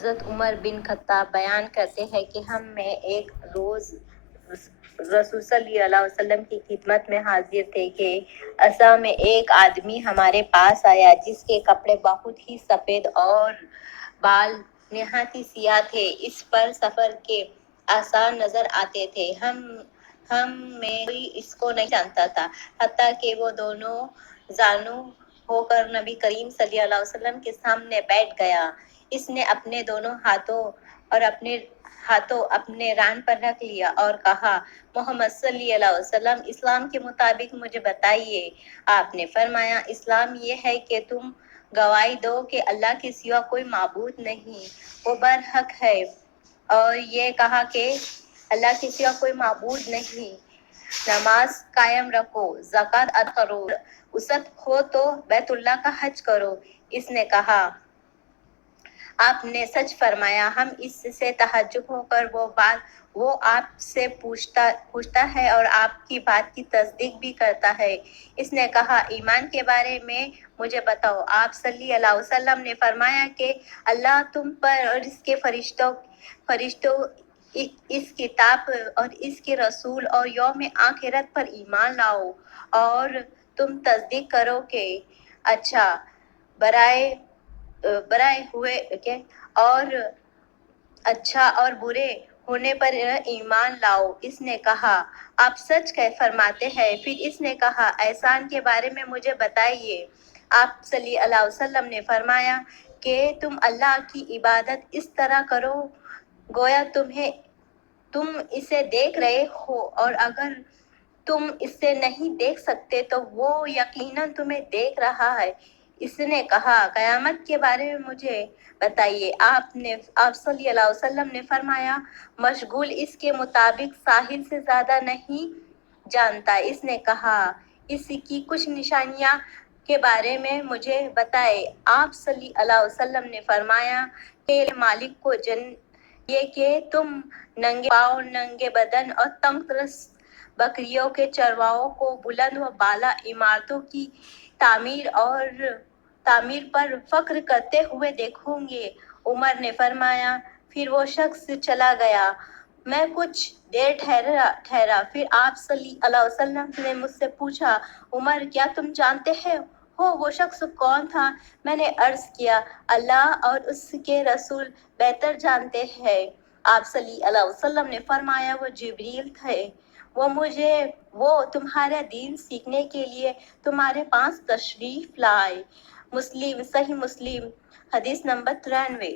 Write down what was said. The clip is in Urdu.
حضرت عمر بن خطاب بیان کرتے ہیں کہ ہم میں ایک روز رسول صلی اللہ علیہ وسلم کی خدمت میں حاضر تھے کہ ایسا میں ایک آدمی ہمارے پاس آیا جس کے کپڑے بہت ہی سفید اور بال نہایت سیاہ تھے۔ اس پر سفر کے آثار نظر آتے تھے۔ ہم میں کوئی اس کو نہیں جانتا تھا، حتیٰ کہ وہ دونوں زانو ہو کر نبی کریم صلی اللہ علیہ وسلم کے سامنے بیٹھ گیا۔ اس نے اپنے دونوں ہاتھوں اپنے ران پر رکھ لیا اور کہا، محمد صلی اللہ علیہ وسلم، اسلام کے مطابق مجھے بتائیے۔ آپ نے فرمایا، اسلام یہ ہے کہ تم گواہی دو کہ اللہ کے سوا کوئی معبود نہیں، وہ برحق ہے، اور یہ کہا کہ اللہ کے سوا کوئی معبود نہیں، نماز قائم رکھو، زکوٰۃ ادا کرو، وسعت ہو تو بیت اللہ کا حج کرو۔ اس نے کہا، آپ نے سچ فرمایا، ہم اس سے تعجب ہو کر وہ آپ سے پوچھتا ہے اور آپ کی بات کی تصدیق بھی کرتا ہے۔ اس نے کہا، ایمان کے بارے میں مجھے بتاؤ۔ آپ صلی اللہ علیہ وسلم نے فرمایا کہ اللہ تم پر اور اس کے فرشتوں، اس کتاب اور اس کے رسول اور یوم آخرت پر ایمان لاؤ، اور تم تصدیق کرو کہ اچھا اور برے ہونے پر ایمان لاؤ۔ اس نے کہا، آپ سچ فرماتے ہیں۔ پھر اس نے کہا، احسان کے بارے میں مجھے بتائیے۔ آپ صلی اللہ علیہ وسلم نے فرمایا کہ تم اللہ کی عبادت اس طرح کرو گویا تم اسے دیکھ رہے ہو، اور اگر تم اسے نہیں دیکھ سکتے تو وہ یقیناً تمہیں دیکھ رہا ہے۔ اس نے کہا، قیامت کے بارے میں مجھے بتائیے۔ آپ صلی اللہ علیہ وسلم نے فرمایا، مشغول اس کے مطابق ساحل سے زیادہ نہیں جانتا۔ اس نے کہا، اس کی کچھ نشانیاں کے بارے میں مجھے بتائیں۔ آپ صلی اللہ علیہ وسلم نے فرمایا کہ مالک کو یہ کہ تم ننگے پاؤں، ننگے بدن اور تنگ دست بکریوں کے چرواہوں کو بلند و بالا عمارتوں کی تعمیر پر فخر کرتے ہوئے دیکھو گے۔ عمر نے فرمایا، پھر وہ شخص چلا گیا۔ میں کچھ دیر ٹھہرا، پھر آپ صلی اللہ علیہ وسلم نے مجھ سے پوچھا، عمر، کیا تم جانتے ہو وہ شخص کون تھا؟ میں نے عرض کیا، اللہ اور اس کے رسول بہتر جانتے ہیں۔ آپ صلی اللہ علیہ وسلم نے فرمایا، وہ جبریل تھے، وہ تمہارا دین سیکھنے کے لیے تمہارے پاس تشریف لائے۔ صحیح مسلم، حدیث نمبر 93۔